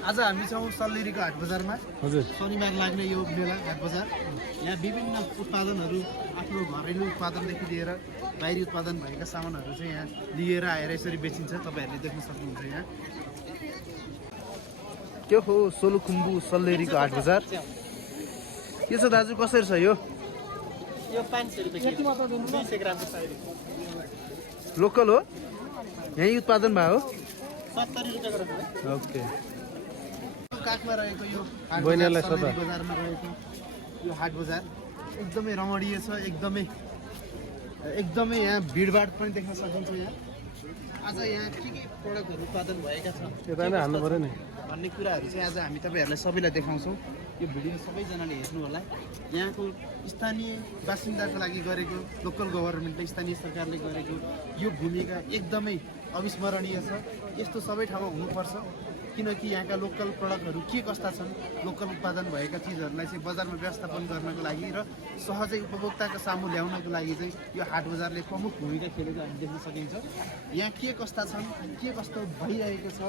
आज हामी छौँ सल्लेरीको हाट बजारमा। हजुर शनिबार लाग्ने यो मेला हाट बजार। यहाँ विभिन्न उत्पादनहरू आफ्नो घरेलु उत्पादनदेखि लिएर बाहिरी उत्पादन भएका सामानहरू चाहिँ यहाँ लिएर आएर यसरी बेचिन्छ। तपाईँहरूले देख्न सक्नुहुन्छ यहाँ। त्यो हो सोलुखुम्बु सल्लेरीको हाट बजार। के छ दाजु, कसरी छ यो? यो 500 रुपियाँ केजी 200 ग्रामको साइज। लोकल हो, यहीँ उत्पादन भयो? 70 रुपियाँ गरेर। ओके। काखमा रहेको यो हाट बैनीलाई बजार, सल्लेरी बजारमा रहेको यो हाट बजार एकदमै रमणीय छ। एकदमै यहाँ भिडभाड पनि देख्न सकिन्छ। यहाँ आज यहाँ के प्रडक्टहरू उत्पादन भएका छन् यता नै हाल्नु पर्यो नि भन्ने कुराहरू चाहिँ आज हामी तपाईँहरूलाई सबैलाई देखाउँछौँ। यो भिडियो सबैजनाले हेर्नु होला। यहाँको स्थानीय बासिन्दाको लागि गरेको, लोकल गभर्मेन्टले, स्थानीय सरकारले गरेको यो भूमिका एकदमै अविस्मरणीय छ। यस्तो सबै ठाउँमा हुनुपर्छ, किनकि यहाँका लोकल प्रडक्टहरू के कस्ता छन्, लोकल उत्पादन भएका चिजहरूलाई चाहिँ बजारमा व्यवस्थापन गर्नको लागि र सहजै उपभोक्ताको सामु ल्याउनको लागि चाहिँ यो हाट बजारले प्रमुख भूमिका खेलेको हामी देख्न सकिन्छ। यहाँ के कस्ता छन्, के कस्तो भइरहेको छ,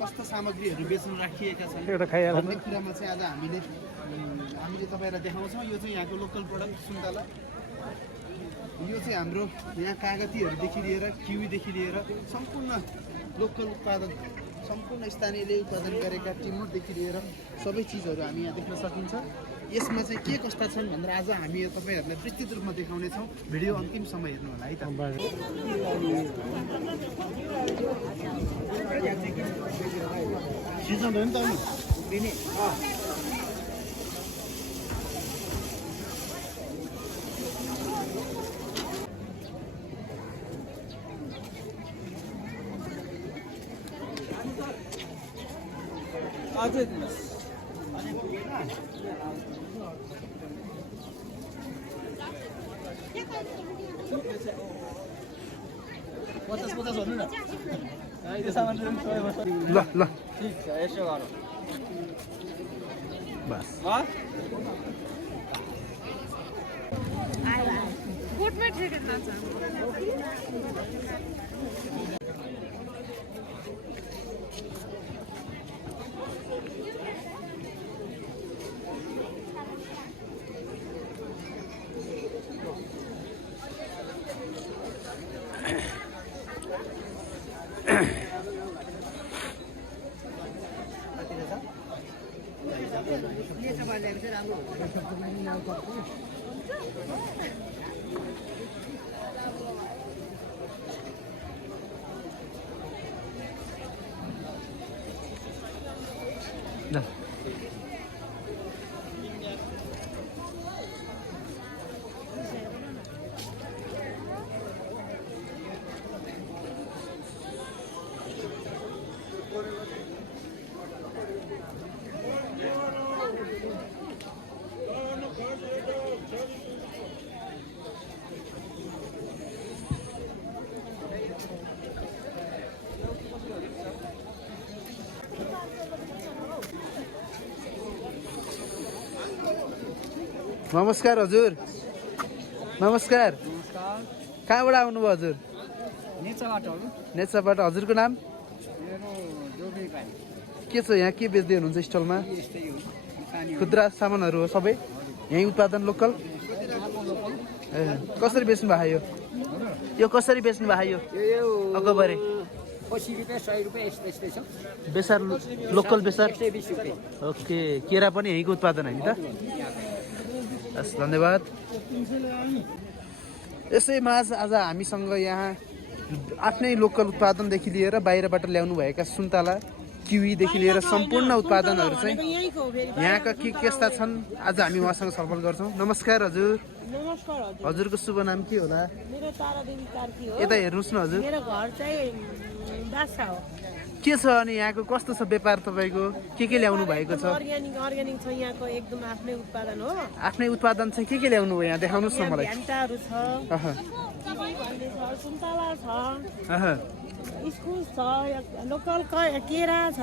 कस्ता सामग्रीहरू बेच्न राखिएका छन् भन्ने कुरामा चाहिँ आज हामीले तपाईँलाई देखाउँछौँ। यो चाहिँ यहाँको लोकल प्रडक्ट सुन्तला। यो चाहिँ हाम्रो यहाँ कागतीहरूदेखि लिएर किवीदेखि लिएर सम्पूर्ण लोकल उत्पादन, सम्पूर्ण स्थानीयले उत्पादन गरेका टिमुरदेखि लिएर सबै चिजहरू हामी यहाँ देख्न सकिन्छ। यसमा चाहिँ के कस्ता छन् भनेर आज हामी तपाईँहरूलाई विस्तृत रूपमा देखाउनेछौँ। भिडियो अन्तिमसम्म हेर्नु होला है त। सिजन हो नि त। अझै दिनुहोस्। 50 भन्नु न। ल ल ठिक छ, यसो गरौँ बस। कोटमा ठेकेर खान्छ। ल नमस्कार हजुर। नमस्कार। कहाँबाट आउनुभयो हजुर? नेचाबाट। हजुरको नाम? के छ यहाँ, के बेच्दै हुनुहुन्छ स्टलमा? खुद्रा सामानहरू हो सबै यहीँ उत्पादन, लोकल? कसरी बेच्नु भएको यो कसरी बेच्नु भएको यो अगबरे? 80 रुपियाँ 100 रुपियाँ यस्तै छ। बेसार लोकल बेसार? 120 रुपियाँ। ओके। केरा पनि यहीँको उत्पादन होइन त? हस्, धन्यवाद। यसैमा आज हामीसँग यहाँ आफ्नै लोकल उत्पादनदेखि लिएर बाहिरबाट ल्याउनु भएका सुन्तला, किवीदेखि लिएर सम्पूर्ण उत्पादनहरू चाहिँ यहाँका के कस्ता छन् आज हामी उहाँसँग छलफल गर्छौँ। नमस्कार हजुर। नमस्कार हजुर। हजुरको शुभ नाम के होला? मेरो तारादेवी कार्की हो। यता हेर्नुहोस् न हजुर। मेरो घर चाहिँ बासा हो। के छ अनि यहाँको कस्तो छ व्यापार तपाईँको? के ल्याउनु भएको छ? अर्ग्यानिक छ यहाँको, एकदम आफ्नै उत्पादन हो। आफ्नै उत्पादन चाहिँ के ल्याउनु भयो यहाँ, देखाउनुहोस् न मलाई। भ्यान्टाहरू छ, अह किवी भन्ने छ, सुन्तला छ, अह इस्कुस छ, लोकल केरा छ।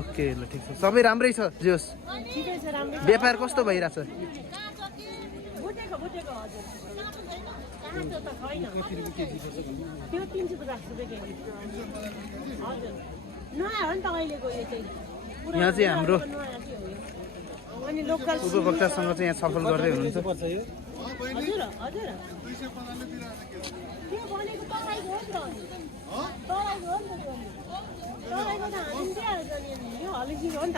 ओके, ल ठिक छ, सबै राम्रै छ। जोस् ठिकै छ, राम्रो छ। व्यापार कस्तो भइरहेछ? बुटेको हजुर। काँचो त छैन। त्यो 350 रुपियाँ केजी। हजुर, नयाँ हो नि त अहिलेको यो चाहिँ। यहाँ चाहिँ हाम्रो नयाँ चाहिँ हो यो। अनि लोकल उपभोक्तासँग चाहिँ यहाँ छलफल गर्दै हुनुहुन्छ हजुर हजुर त्यो भनेको तपाईँको हो नि त अनि। तपाईँको हो नि त त्यो अनि। तपाईँको त हामी दिइहाल्छ नि यो हलिसीको हो नि त